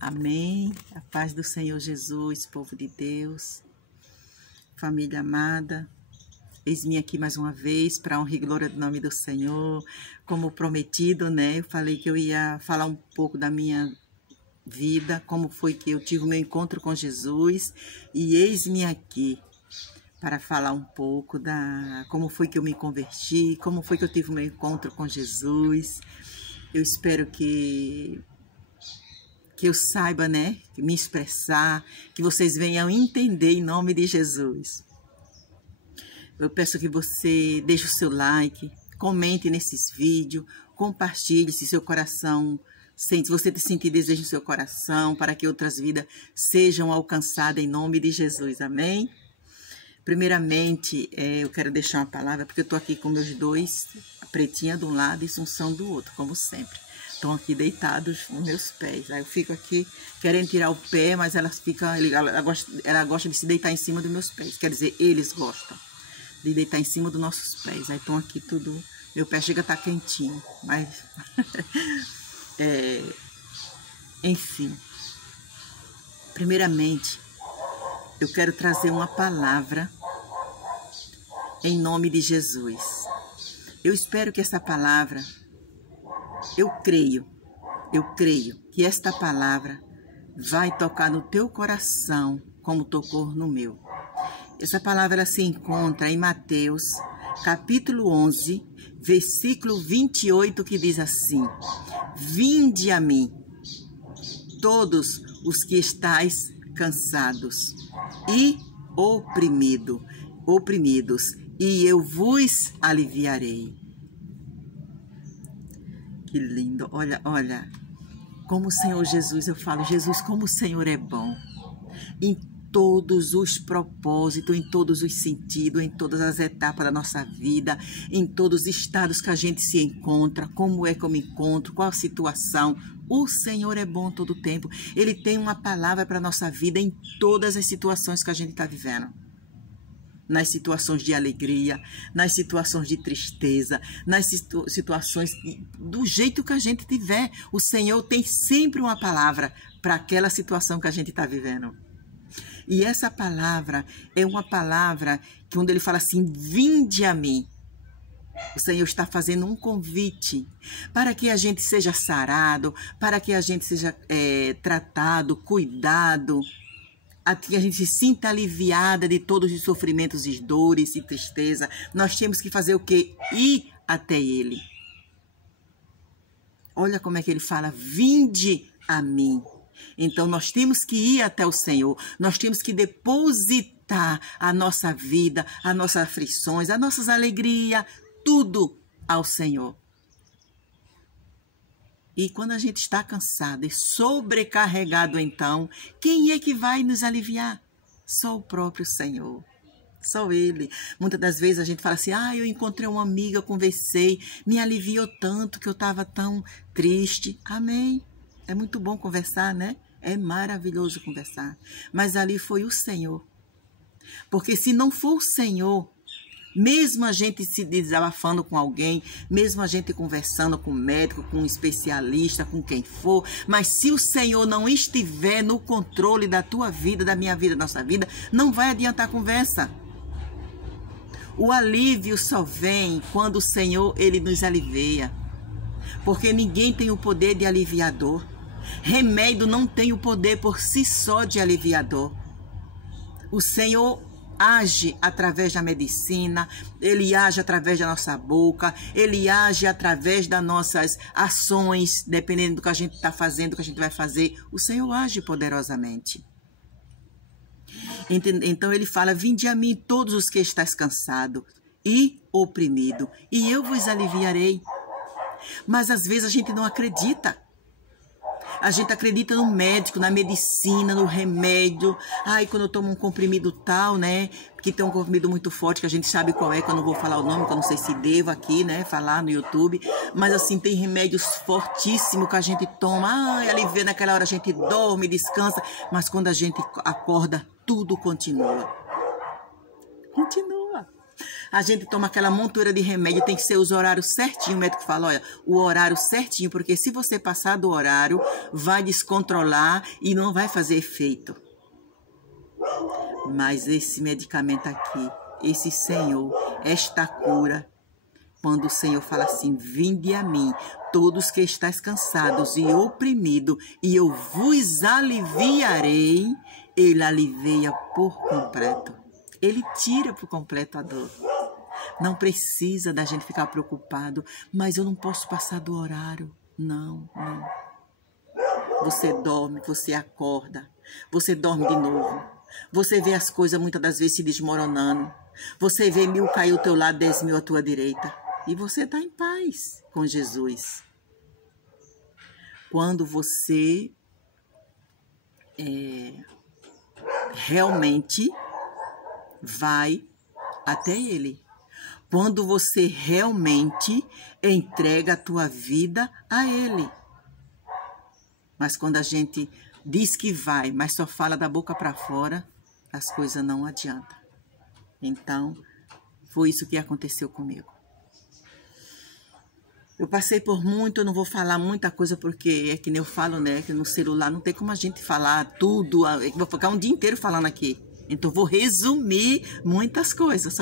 Amém. A paz do Senhor Jesus, povo de Deus, família amada. Eis-me aqui mais uma vez para a honra e glória do nome do Senhor. Como prometido, né? Eu falei que eu ia falar um pouco da minha vida, como foi que eu tive o meu encontro com Jesus. E eis-me aqui para falar um pouco da como foi que eu me converti, como foi que eu tive o meu encontro com Jesus. Eu espero que eu saiba, né, me expressar, que vocês venham entender em nome de Jesus. Eu peço que você deixe o seu like, comente nesses vídeos, compartilhe se seu coração sente, se você sentir desejo no seu coração, para que outras vidas sejam alcançadas em nome de Jesus, amém? Primeiramente, eu quero deixar uma palavra, porque eu estou aqui com meus dois, a pretinha de um lado e Sunção do outro, como sempre. Estão aqui deitados nos meus pés. Aí eu fico aqui querendo tirar o pé, mas ela gosta de se deitar em cima dos meus pés. Quer dizer, eles gostam de deitar em cima dos nossos pés. Aí estão aqui tudo... Meu pé chega a estar quentinho, mas... Enfim. Primeiramente, eu quero trazer uma palavra em nome de Jesus. Eu espero que essa palavra... Eu creio que esta palavra vai tocar no teu coração como tocou no meu. Essa palavra ela se encontra em Mateus, capítulo 11, versículo 28, que diz assim: Vinde a mim, todos os que estáis cansados e oprimidos, e eu vos aliviarei. Que lindo, olha, como o Senhor Jesus, eu falo, Jesus, como o Senhor é bom, em todos os propósitos, em todos os sentidos, em todas as etapas da nossa vida, em todos os estados que a gente se encontra, como é que eu me encontro, qual a situação, o Senhor é bom todo o tempo, Ele tem uma palavra para a nossa vida em todas as situações que a gente está vivendo. Nas situações de alegria, nas situações de tristeza, nas situações do jeito que a gente tiver. O Senhor tem sempre uma palavra para aquela situação que a gente está vivendo. E essa palavra é uma palavra que onde Ele fala assim, vinde a mim. O Senhor está fazendo um convite para que a gente seja sarado, para que a gente seja tratado, cuidado, que a gente se sinta aliviada de todos os sofrimentos e dores e tristeza. Nós temos que fazer o quê? Ir até Ele. Olha como é que Ele fala, vinde a mim. Então nós temos que ir até o Senhor. Nós temos que depositar a nossa vida, as nossas aflições, as nossas alegrias, tudo ao Senhor. E quando a gente está cansado e sobrecarregado, então, quem é que vai nos aliviar? Só o próprio Senhor. Só Ele. Muitas das vezes a gente fala assim, eu encontrei uma amiga, conversei, me aliviou tanto que eu estava tão triste. Amém. É muito bom conversar, né? É maravilhoso conversar. Mas ali foi o Senhor. Porque se não for o Senhor, mesmo a gente se desabafando com alguém, mesmo a gente conversando com um médico, com um especialista, com quem for, mas se o Senhor não estiver no controle da tua vida, da minha vida, da nossa vida, não vai adiantar a conversa. O alívio só vem quando o Senhor, Ele nos alivia. Porque ninguém tem o poder de aliviador. Remédio não tem o poder por si só de aliviador. O Senhor age através da medicina, Ele age através da nossa boca, Ele age através das nossas ações, dependendo do que a gente está fazendo, do que a gente vai fazer, o Senhor age poderosamente. Então Ele fala, vinde a mim todos os que estáis cansados e oprimidos, e eu vos aliviarei. Mas às vezes a gente não acredita. A gente acredita no médico, na medicina, no remédio. Quando eu tomo um comprimido tal, né? Porque tem um comprimido muito forte, que a gente sabe qual é, que eu não vou falar o nome, que eu não sei se devo aqui, né? Falar no YouTube. Mas assim, tem remédios fortíssimos que a gente toma. Alivia, naquela hora a gente dorme, descansa. Mas quando a gente acorda, tudo continua. Continua. A gente toma aquela montura de remédio, tem que ser os horários certinho. O médico fala, olha, o horário certinho, porque se você passar do horário, vai descontrolar e não vai fazer efeito. Mas esse medicamento aqui, esse Senhor, esta cura, quando o Senhor fala assim, vinde a mim, todos que estáis cansados e oprimidos, e eu vos aliviarei, ele alivia por completo. Ele tira por completo a dor. Não precisa da gente ficar preocupado, mas eu não posso passar do horário. Não, não. Você dorme, você acorda, você dorme de novo. Você vê as coisas muitas das vezes se desmoronando. Você vê 1000 cair ao teu lado, 10.000 à tua direita. E você está em paz com Jesus. Quando você realmente vai até Ele. Quando você realmente entrega a tua vida a Ele. Mas quando a gente diz que vai, mas só fala da boca para fora, as coisas não adiantam. Então, foi isso que aconteceu comigo. Eu passei por muito, eu não vou falar muita coisa, porque é que nem eu falo, né? Que no celular não tem como a gente falar tudo. Eu vou ficar um dia inteiro falando aqui. Então, eu vou resumir muitas coisas.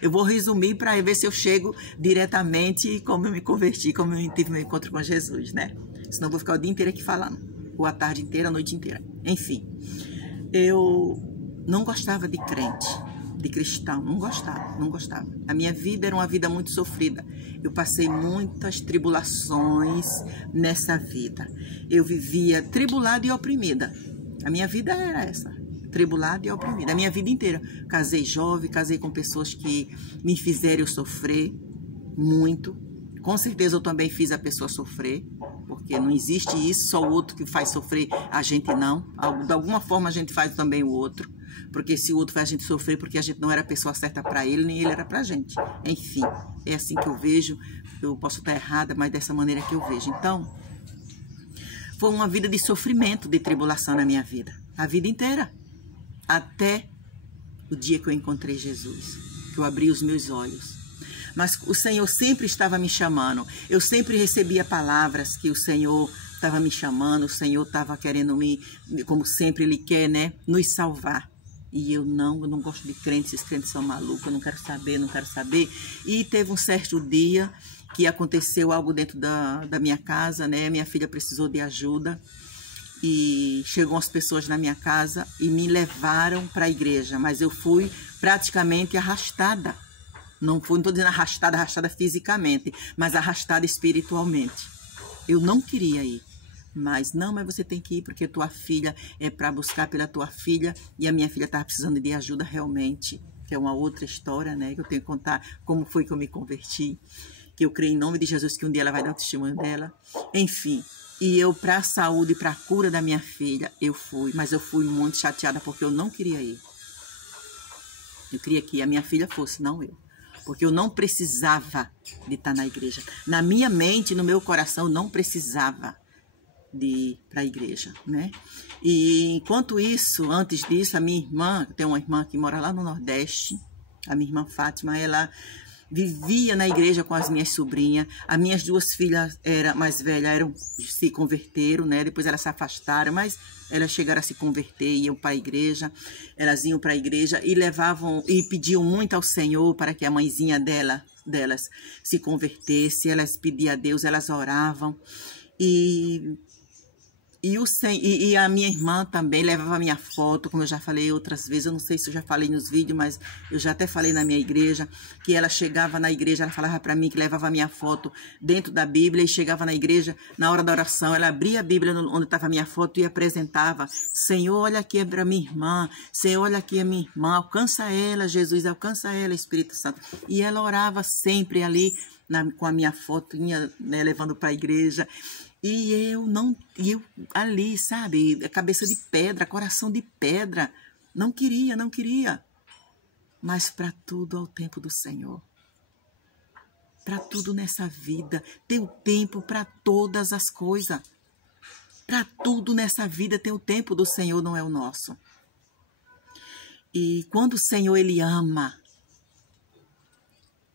Eu vou resumir para ver se eu chego diretamente como eu me converti, como eu tive meu encontro com Jesus, né? Senão eu vou ficar o dia inteiro aqui falando. Ou a tarde inteira, a noite inteira. Enfim, eu não gostava de crente, de cristão. Não gostava. A minha vida era uma vida muito sofrida. Eu passei muitas tribulações nessa vida. Eu vivia tribulada e oprimida. A minha vida era essa. Tribulada e oprimida. A minha vida inteira. Casei jovem, casei com pessoas que me fizeram eu sofrer muito. Com certeza eu também fiz a pessoa sofrer, porque não existe isso, só o outro que faz sofrer, a gente não. De alguma forma a gente faz também o outro, porque se o outro faz a gente sofrer, porque a gente não era a pessoa certa para ele, nem ele era para a gente. Enfim, é assim que eu vejo, eu posso estar errada, mas dessa maneira que eu vejo. Então, foi uma vida de sofrimento, de tribulação na minha vida, a vida inteira. Até o dia que eu encontrei Jesus, que eu abri os meus olhos. Mas o Senhor sempre estava me chamando. Eu sempre recebia palavras que o Senhor estava me chamando, o Senhor estava querendo como sempre Ele quer, né, nos salvar. E eu não gosto de crentes, esses crentes são malucos, eu não quero saber. E teve um certo dia que aconteceu algo dentro da minha casa, né, minha filha precisou de ajuda. E chegam as pessoas na minha casa e me levaram para a igreja, mas eu fui praticamente arrastada. Não estou dizendo arrastada fisicamente, mas arrastada espiritualmente. Eu não queria ir, mas você tem que ir porque tua filha é para buscar pela tua filha e a minha filha estava precisando de ajuda realmente, que é uma outra história, né? Que eu tenho que contar como foi que eu me converti, que eu creio em nome de Jesus que um dia ela vai dar o testemunho dela. Enfim, e eu para a saúde, para a cura da minha filha, eu fui, mas eu fui muito chateada porque eu não queria ir. Eu queria que a minha filha fosse, não eu. Porque eu não precisava de estar na igreja. Na minha mente, no meu coração, eu não precisava de ir para a igreja, né? E enquanto isso, antes disso, a minha irmã, tem uma irmã que mora lá no Nordeste, a minha irmã Fátima, ela vivia na igreja com as minhas sobrinhas. As minhas 2 filhas mais velhas se converteram, né? Depois elas se afastaram, mas elas chegaram a se converter, iam para a igreja. Elas iam para a igreja e levavam e pediam muito ao Senhor para que a mãezinha delas se convertesse. Elas pediam a Deus, elas oravam. E a minha irmã também levava a minha foto, como eu já falei outras vezes, eu não sei se eu já falei nos vídeos, mas eu já até falei na minha igreja, que ela chegava na igreja, ela falava para mim que levava a minha foto dentro da Bíblia e chegava na igreja, na hora da oração, ela abria a Bíblia onde estava a minha foto e apresentava, Senhor, olha aqui para minha irmã, Senhor, olha aqui a minha irmã, alcança ela, Jesus, alcança ela, Espírito Santo. E ela orava sempre ali com a minha foto, né, levando para a igreja. E eu ali, sabe, cabeça de pedra, coração de pedra, não queria. Mas para tudo ao tempo do Senhor. Para tudo nessa vida, tem o tempo para todas as coisas. Para tudo nessa vida tem o tempo do Senhor, não é o nosso. E quando o Senhor, Ele ama,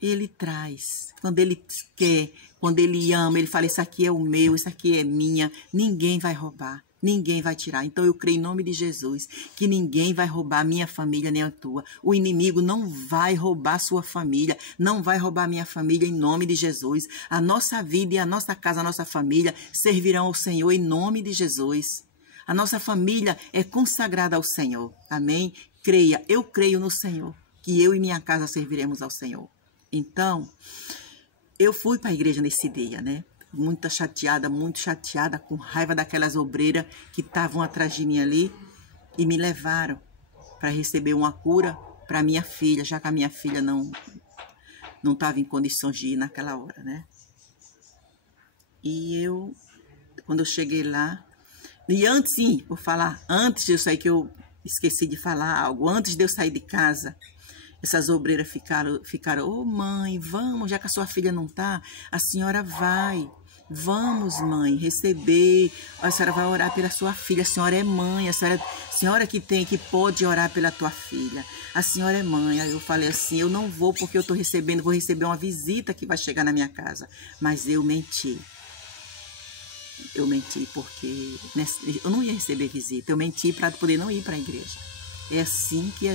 Ele traz. Quando Ele quer, quando Ele ama, Ele fala, isso aqui é o meu, isso aqui é minha. Ninguém vai roubar. Ninguém vai tirar. Então eu creio em nome de Jesus que ninguém vai roubar a minha família nem a tua. O inimigo não vai roubar a sua família, não vai roubar a minha família em nome de Jesus. A nossa vida e a nossa casa, a nossa família servirão ao Senhor em nome de Jesus. A nossa família é consagrada ao Senhor. Amém? Creia, eu creio no Senhor, que eu e minha casa serviremos ao Senhor. Então, eu fui para a igreja nesse dia, né? Muito chateada, com raiva daquelas obreiras que estavam atrás de mim ali e me levaram para receber uma cura para minha filha, já que a minha filha não estava em condições de ir naquela hora, né? E eu, quando eu cheguei lá, e antes, sim, vou falar, antes disso aí que eu esqueci de falar algo, antes de eu sair de casa, essas obreiras ficaram, ô mãe, vamos, já que a sua filha não está, a senhora vai. Vamos, mãe, receber. A senhora vai orar pela sua filha. A senhora é mãe. A senhora que pode orar pela tua filha. A senhora é mãe. Aí eu falei assim, eu não vou porque eu vou receber uma visita que vai chegar na minha casa. Mas eu menti. Eu menti porque eu não ia receber visita. Eu menti para poder não ir para a igreja. É assim que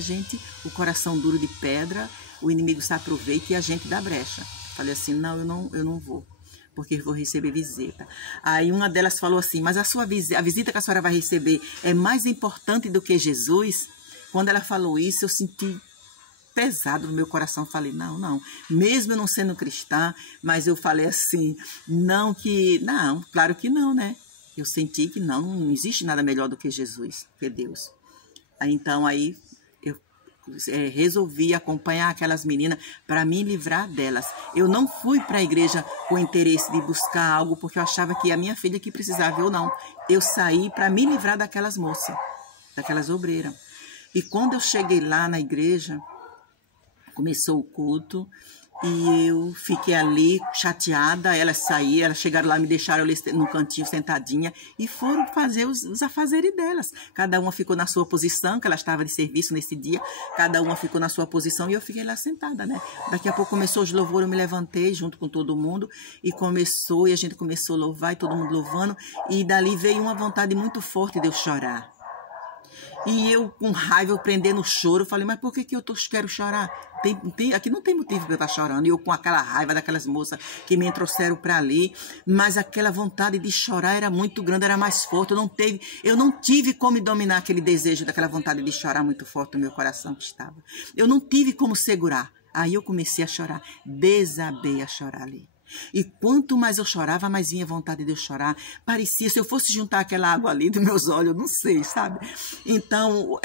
o coração duro de pedra, o inimigo se aproveita e a gente dá brecha. Falei assim, não, eu não vou. Porque eu vou receber visita. Aí uma delas falou assim, mas a visita que a senhora vai receber é mais importante do que Jesus? Quando ela falou isso, eu senti pesado no meu coração. Falei, não. Mesmo eu não sendo cristã, mas eu falei assim, não, claro que não, né? Eu senti que não existe nada melhor do que Jesus, que Deus. Então, eu resolvi acompanhar aquelas meninas para me livrar delas. Eu não fui para a igreja com interesse de buscar algo, porque eu achava que a minha filha que precisava, eu não. Eu saí para me livrar daquelas moças, daquelas obreiras. E quando eu cheguei lá na igreja, começou o culto, e eu fiquei ali chateada. Elas saíram, elas chegaram lá, me deixaram ali no cantinho sentadinha e foram fazer os afazeres delas. Cada uma ficou na sua posição, que ela estava de serviço nesse dia, cada uma ficou na sua posição e eu fiquei lá sentada, né? Daqui a pouco começou os louvores, eu me levantei junto com todo mundo e a gente começou a louvar e todo mundo louvando, e dali veio uma vontade muito forte de eu chorar. E eu, com raiva, eu prendendo o choro, falei, mas por que eu quero chorar? Aqui não tem motivo para eu estar chorando. E eu com aquela raiva daquelas moças que me trouxeram para ali, mas aquela vontade de chorar era muito grande, era mais forte. Eu não tive como dominar aquele desejo, daquela vontade de chorar muito forte no meu coração que estava. Eu não tive como segurar. Aí eu comecei a chorar, desabei a chorar ali. E quanto mais eu chorava, mais vinha vontade de eu chorar. Parecia, se eu fosse juntar aquela água ali dos meus olhos, eu não sei, sabe? Então,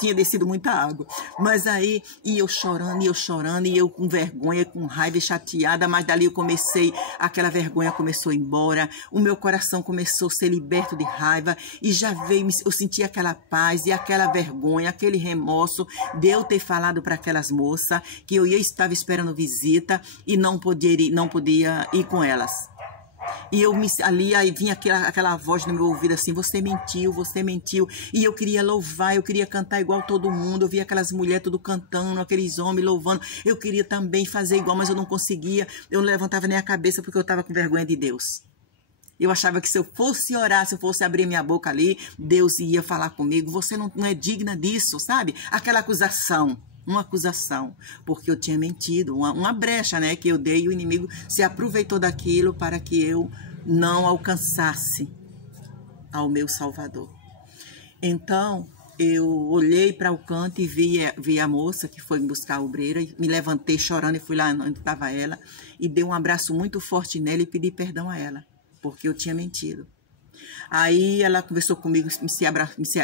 tinha descido muita água. Mas aí, e eu chorando, e eu com vergonha, com raiva e chateada, mas dali aquela vergonha começou a ir embora, o meu coração começou a ser liberto de raiva, e eu senti aquela paz e aquela vergonha, aquele remorso de eu ter falado para aquelas moças que eu estava esperando visita e não podia ir com elas. E aí vinha aquela voz no meu ouvido assim, você mentiu. E eu queria louvar, eu queria cantar igual todo mundo. Eu via aquelas mulheres tudo cantando, aqueles homens louvando. Eu queria também fazer igual, mas eu não conseguia. Eu não levantava nem a cabeça porque eu estava com vergonha de Deus. Eu achava que se eu fosse orar, se eu fosse abrir minha boca ali, Deus ia falar comigo. Você não é digna disso, sabe? Aquela acusação. Uma acusação, porque eu tinha mentido, uma brecha, né, que eu dei, e o inimigo se aproveitou daquilo para que eu não alcançasse ao meu Salvador. Então, eu olhei para o canto e vi a moça que foi buscar a obreira, e me levantei chorando e fui lá onde estava ela, e dei um abraço muito forte nela e pedi perdão a ela, porque eu tinha mentido. Aí ela conversou comigo,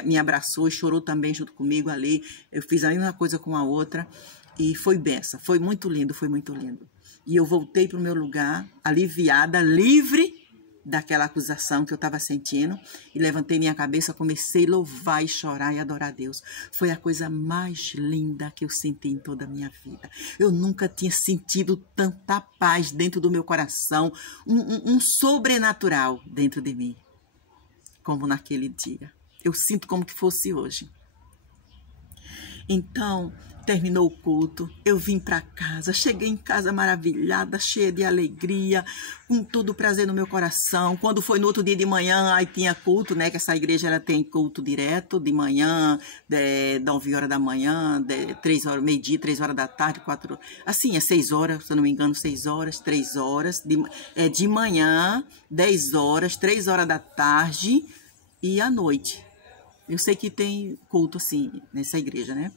me abraçou e chorou também junto comigo ali. Eu fiz a mesma coisa com a outra e foi benção. Foi muito lindo, foi muito lindo. E eu voltei para o meu lugar, aliviada, livre daquela acusação que eu estava sentindo, e levantei minha cabeça, comecei a louvar e chorar e adorar a Deus. Foi a coisa mais linda que eu senti em toda a minha vida. Eu nunca tinha sentido tanta paz dentro do meu coração, um sobrenatural dentro de mim, como naquele dia. Eu sinto como que fosse hoje. Então, terminou o culto, eu vim para casa, cheguei em casa maravilhada, cheia de alegria, com todo o prazer no meu coração. Quando foi no outro dia de manhã, aí tinha culto, né? Que essa igreja ela tem culto direto de manhã, 9 horas da manhã, 3 horas, meio-dia, 3 horas da tarde, 4 horas. Assim, é 6 horas, se eu não me engano, 6 horas, 3 horas. De manhã, 10 horas, 3 horas da tarde e à noite. Eu sei que tem culto assim nessa igreja, né?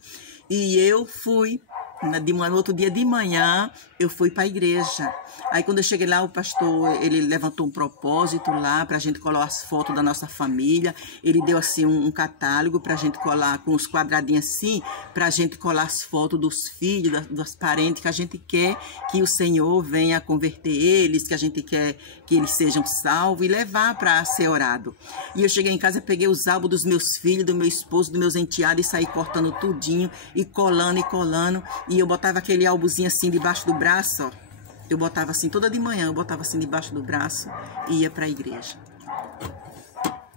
E eu fui, no outro dia de manhã, eu fui para a igreja. Aí quando eu cheguei lá, o pastor, ele levantou um propósito lá para a gente colar as fotos da nossa família. Ele deu assim um catálogo para a gente colar com os quadradinhos assim, para a gente colar as fotos dos filhos, dos parentes que a gente quer que o Senhor venha converter eles, que a gente quer que eles sejam salvos e levar para ser orado. E eu cheguei em casa, peguei os álbuns dos meus filhos, do meu esposo, dos meus enteados e saí cortando tudinho e colando e colando. E eu botava aquele álbumzinho assim debaixo do braço, ó. Eu botava assim, toda de manhã, eu botava assim debaixo do braço e ia para a igreja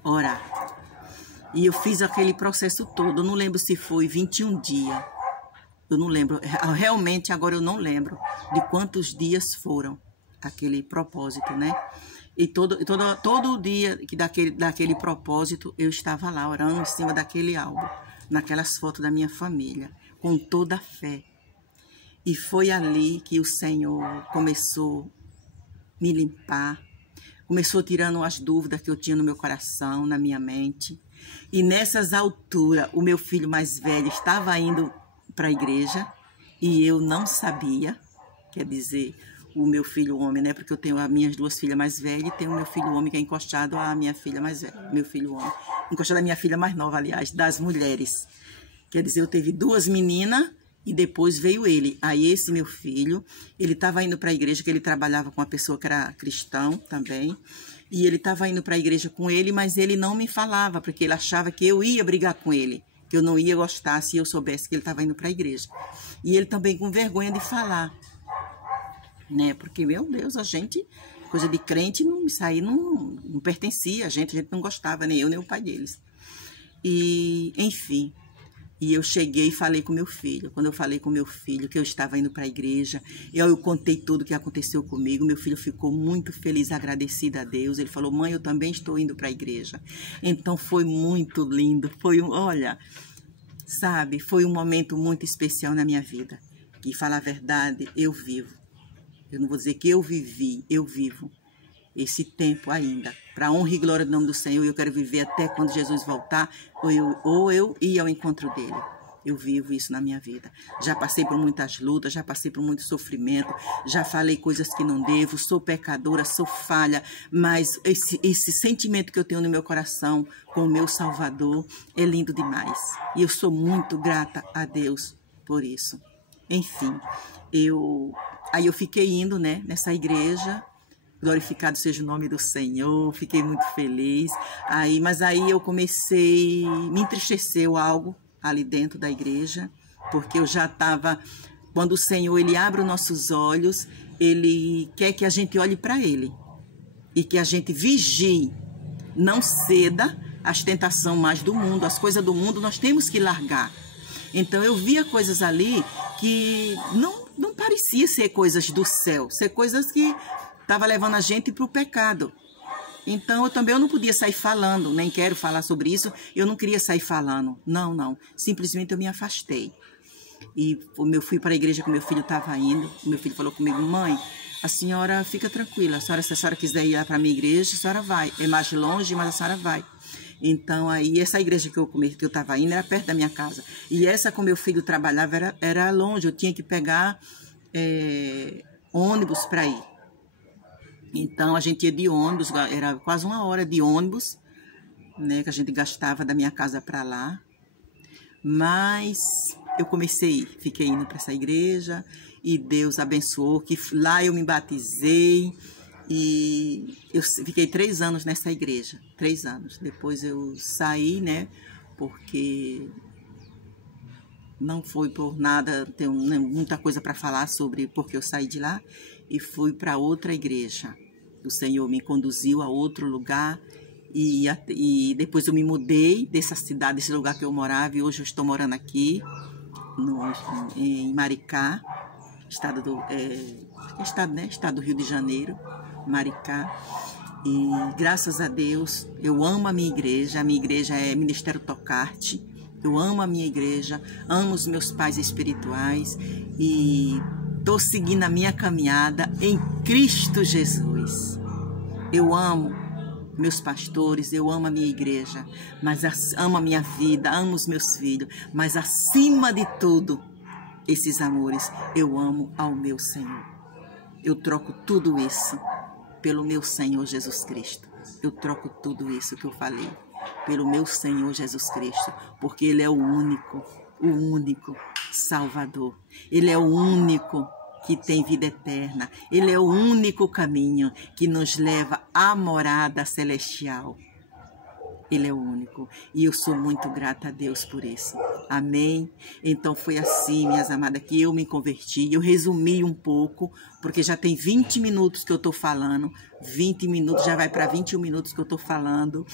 orar. E eu fiz aquele processo todo, eu não lembro se foi 21 dias. Eu não lembro, realmente agora eu não lembro de quantos dias foram aquele propósito, né? E todo dia daquele propósito eu estava lá orando em cima daquele álbum, naquelas fotos da minha família, com toda a fé. E foi ali que o Senhor começou a me limpar, começou tirando as dúvidas que eu tinha no meu coração, na minha mente. E nessas alturas, o meu filho mais velho estava indo para a igreja e eu não sabia, quer dizer, o meu filho homem, né? Porque eu tenho as minhas 2 filhas mais velhas e tenho o meu filho homem que é encostado à minha filha mais velha, meu filho homem. Encostado à minha filha mais nova, aliás, das mulheres. Quer dizer, eu teve 2 meninas e depois veio ele. Aí esse meu filho, ele estava indo para a igreja, que ele trabalhava com uma pessoa que era cristão também. E ele estava indo para a igreja com ele, mas ele não me falava, porque ele achava que eu ia brigar com ele, que eu não ia gostar se eu soubesse que ele estava indo para a igreja. E ele também com vergonha de falar, né? Porque, meu Deus, a gente, coisa de crente, isso aí não pertencia a gente não gostava, nem eu, nem o pai deles. E, enfim... E eu cheguei e falei com meu filho. Quando eu falei com meu filho que eu estava indo para a igreja, eu contei tudo o que aconteceu comigo. Meu filho ficou muito feliz, agradecido a Deus. Ele falou, mãe, eu também estou indo para a igreja. Então foi muito lindo. Olha, sabe, foi um momento muito especial na minha vida. E falar a verdade, eu vivo. Eu não vou dizer que eu vivi, eu vivo esse tempo ainda, para honra e glória do nome do Senhor. Eu quero viver até quando Jesus voltar, ou eu ir ao encontro dele. Eu vivo isso na minha vida. Já passei por muitas lutas, já passei por muito sofrimento, já falei coisas que não devo, sou pecadora, sou falha, mas esse sentimento que eu tenho no meu coração com o meu Salvador é lindo demais. E eu sou muito grata a Deus por isso. Enfim, aí eu fiquei indo, né, nessa igreja. Glorificado seja o nome do Senhor, fiquei muito feliz. Mas aí eu comecei, me entristeceu algo ali dentro da igreja, porque eu já estava, quando o Senhor ele abre os nossos olhos, ele quer que a gente olhe para ele e que a gente vigie, não ceda às tentações mais do mundo, as coisas do mundo nós temos que largar. Então eu via coisas ali que não parecia ser coisas do céu, ser coisas que estava levando a gente para o pecado. Então, eu não podia sair falando, nem quero falar sobre isso, eu não queria sair falando. Não. Simplesmente eu me afastei. E eu fui para a igreja que meu filho estava indo. O meu filho falou comigo, mãe, a senhora fica tranquila, se a senhora quiser ir para a minha igreja, a senhora vai. É mais longe, mas a senhora vai. Então, aí, essa igreja que eu estava indo era perto da minha casa. E essa, como meu filho trabalhava, era longe, eu tinha que pegar ônibus para ir. Então, a gente ia de ônibus, era quase 1 hora de ônibus, né, que a gente gastava da minha casa para lá. Mas eu fiquei indo para essa igreja e Deus abençoou, que lá eu me batizei e eu fiquei 3 anos nessa igreja, 3 anos. Depois eu saí, né, porque não foi por nada, tenho muita coisa para falar sobre porque eu saí de lá e fui para outra igreja. O Senhor me conduziu a outro lugar e depois eu me mudei dessa cidade, desse lugar que eu morava, e hoje eu estou morando aqui, em Maricá, estado do Rio de Janeiro, Maricá. E graças a Deus, eu amo a minha igreja é Ministério Tocarte. Eu amo a minha igreja, amo os meus pais espirituais e estou seguindo a minha caminhada em Cristo Jesus. Eu amo meus pastores, eu amo a minha igreja, mas amo a minha vida, amo os meus filhos, mas acima de tudo, esses amores, eu amo ao meu Senhor. Eu troco tudo isso pelo meu Senhor Jesus Cristo. Eu troco tudo isso que eu falei pelo meu Senhor Jesus Cristo, porque Ele é o único Salvador. Ele é o único que tem vida eterna. Ele é o único caminho que nos leva à morada celestial. Ele é o único. E eu sou muito grata a Deus por isso. Amém? Então foi assim, minhas amadas, que eu me converti. Eu resumi um pouco, porque já tem 20 minutos que eu estou falando. 20 minutos, já vai para 21 minutos que eu estou falando.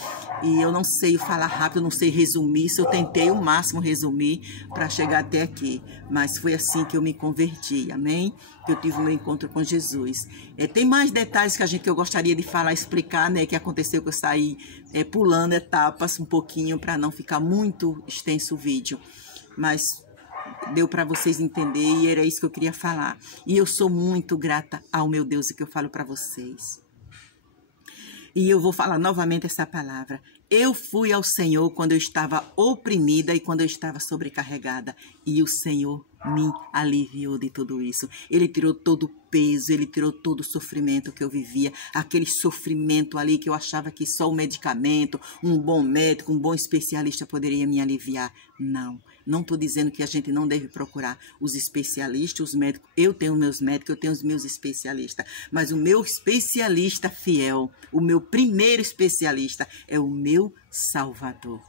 E eu não sei falar rápido, eu não sei resumir. Eu tentei o máximo resumir para chegar até aqui. Mas foi assim que eu me converti. Amém? Que eu tive o meu encontro com Jesus. Tem mais detalhes que eu gostaria de falar, explicar, né? Que aconteceu que eu saí pulando etapas um pouquinho para não ficar muito extenso o vídeo. Mas deu para vocês entenderem e era isso que eu queria falar. E eu sou muito grata ao meu Deus e que eu falo para vocês. E eu vou falar novamente essa palavra. Eu fui ao Senhor quando eu estava oprimida e quando eu estava sobrecarregada. E o Senhor me aliviou de tudo isso. Ele tirou todo o peso, Ele tirou todo o sofrimento que eu vivia. Aquele sofrimento ali que eu achava que só o medicamento, um bom médico, um bom especialista poderia me aliviar. Não estou dizendo que a gente não deve procurar os especialistas, os médicos. Eu tenho meus médicos, eu tenho os meus especialistas. Mas o meu especialista fiel, o meu primeiro especialista é o meu Salvador.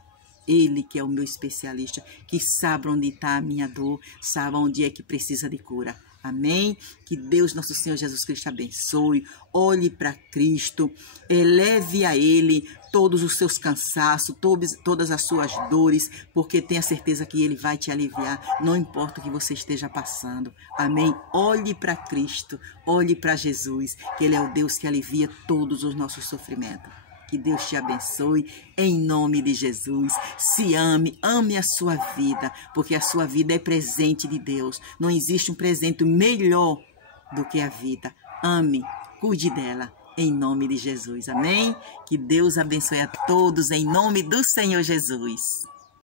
Ele que é o meu especialista, que sabe onde está a minha dor, sabe onde é que precisa de cura. Amém? Que Deus, nosso Senhor Jesus Cristo, abençoe. Olhe para Cristo, eleve a Ele todos os seus cansaços, todas as suas dores, porque tenha certeza que Ele vai te aliviar, não importa o que você esteja passando. Amém? Olhe para Cristo, olhe para Jesus, que Ele é o Deus que alivia todos os nossos sofrimentos. Que Deus te abençoe, em nome de Jesus. Se ame, ame a sua vida, porque a sua vida é presente de Deus. Não existe um presente melhor do que a vida. Ame, cuide dela, em nome de Jesus. Amém? Que Deus abençoe a todos, em nome do Senhor Jesus.